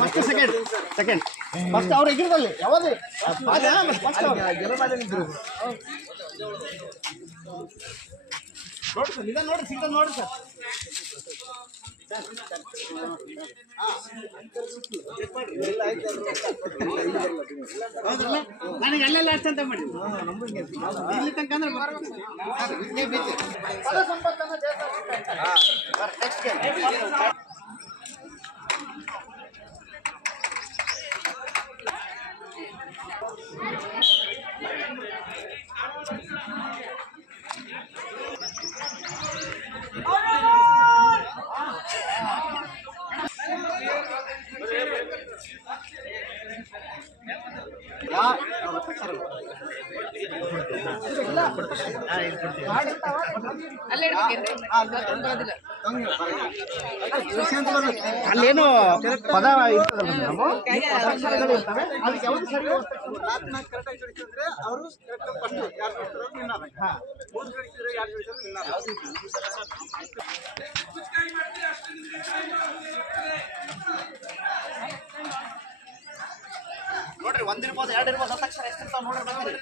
First second first ಅವ್ರು ಎಗಿರ್ದಲ್ಲಿ ಯಾವುದು ನೋಡಿ ಸರ್ ನಿಧಾನ ನೋಡಿ ಸಿಗ್ತದೆ ನೋಡಿ ಸರ್ ನನಗೆ ಅಲ್ಲೆಲ್ಲ ಅಷ್ಟಂತ ಮಾಡಿ ಇಲ್ಲಿ ತನಕ ಅಲ್ಲೇನು ಪದ ನೋಡ್ರಿ ಒಂದಿರ್ಬೋದು ಎರಡು ಇರ್ಬೋದು 10 ಅಕ್ಷರ ಎಷ್ಟಿರ್ತಾವ ನೋಡ್ರಿ ಬಂದ್ರಿ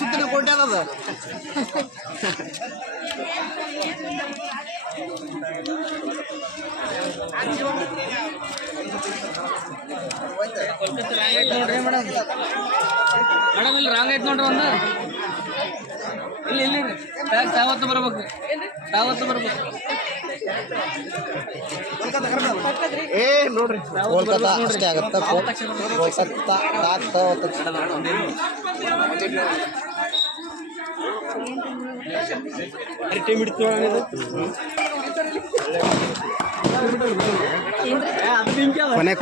ಸುತ್ತಿನ ಕೋಟೆ ಅದ ನೋಡ್ರಿ ಮೇಡಮ್ ಇಲ್ಲಿ ರಾಂಗ್ ಐತೆ ನೋಡ್ರಿ ಒಂದು ಇಲ್ಲಿ ತಾವತ್ತು ಬರ್ಬೇಕು ಏ ನೋಡ್ರಿ ಕೋಲ್ಕತ್ತಾ ಅಷ್ಟೇ ಆಗತ್ತ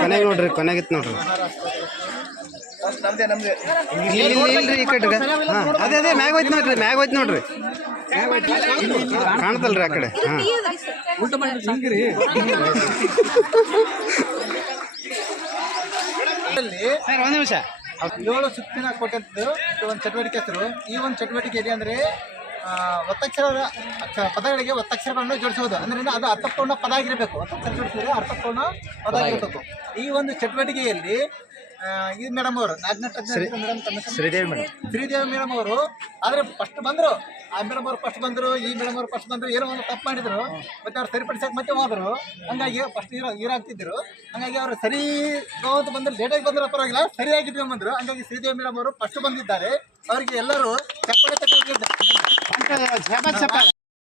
ಕೊನೆಗೆ ನೋಡ್ರಿ ಕೊನೆಗಿತ್ತು ನೋಡ್ರಿ ಇಲ್ರಿ ಈ ಕಡೆ ಅದೇ ಮ್ಯಾಗ ಹೋಯ್ತು ನೋಡ್ರಿ ಕಾಣ್ತಲ್ರಿ ಆ ಕಡೆ ಒಂದ್ ನಿಮಿಷ 7 ಸುತ್ತಿನ ಕೋಟೆದ್ದು ಒಂದು ಚಟುವಟಿಕೆ ಹೆಸರು. ಈ ಒಂದು ಚಟುವಟಿಕೆ ಇದೆ ಅಂದ್ರೆ ಒತ್ತಕ್ಷರ ಪದಗಳಿಗೆ ಒತ್ತಕ್ಷರಗಳನ್ನು ಜೋಡಿಸುವುದು ಅಂದ್ರೆ ಅದು ಅರ್ಥಪೂರ್ಣ ಪದ ಆಗಿರಬೇಕು. ಒತ್ತಕ್ಷರ ಜೋಡಿಸಿದ್ರೆ ಅರ್ಥಪೂರ್ಣ ಪದ ಆಗಿರಬೇಕು. ಈ ಒಂದು ಚಟುವಟಿಕೆಯಲ್ಲಿ ಈ ಮೇಡಮ್ ಅವರು ಶ್ರೀದೇವಿ ಮೇಡಮ್ ಅವರು ಆದ್ರೆ ಫಸ್ಟ್ ಬಂದ್ರು. ಆ ಮೇಡಮ್ ಅವರು ಫಸ್ಟ್ ಬಂದ್ರು, ಈ ಮೇಡಮ್ ಅವರು ಫಸ್ಟ್ ಬಂದ್ರು. ಏನೋ ಒಂದು ತಪ್ಪು ಮಾಡಿದ್ರು, ಮತ್ತೆ ಅವ್ರು ಸರಿಪಡಿಸಕ್ಕೆ ಮತ್ತೆ ಹೋದ್ರು. ಹಂಗಾಗಿ ಫಸ್ಟ್ ಹೀರಾಗ್ತಿದ್ರು. ಹಂಗಾಗಿ ಅವರು ಸರಿ ಅಂತ ಬಂದ್ರು, ಲೇಟಾಗಿ ಬಂದ್ರು ಪರವಾಗಿಲ್ಲ, ಸರಿಯಾಗಿ ಬಂದ್ರು. ಹಂಗಾಗಿ ಶ್ರೀದೇವಿ ಮೇಡಮ್ ಅವರು ಫಸ್ಟ್ ಬಂದಿದ್ದಾರೆ. ಅವರಿಗೆ ಎಲ್ಲರೂ ಚಪ್ಪಾಳೆ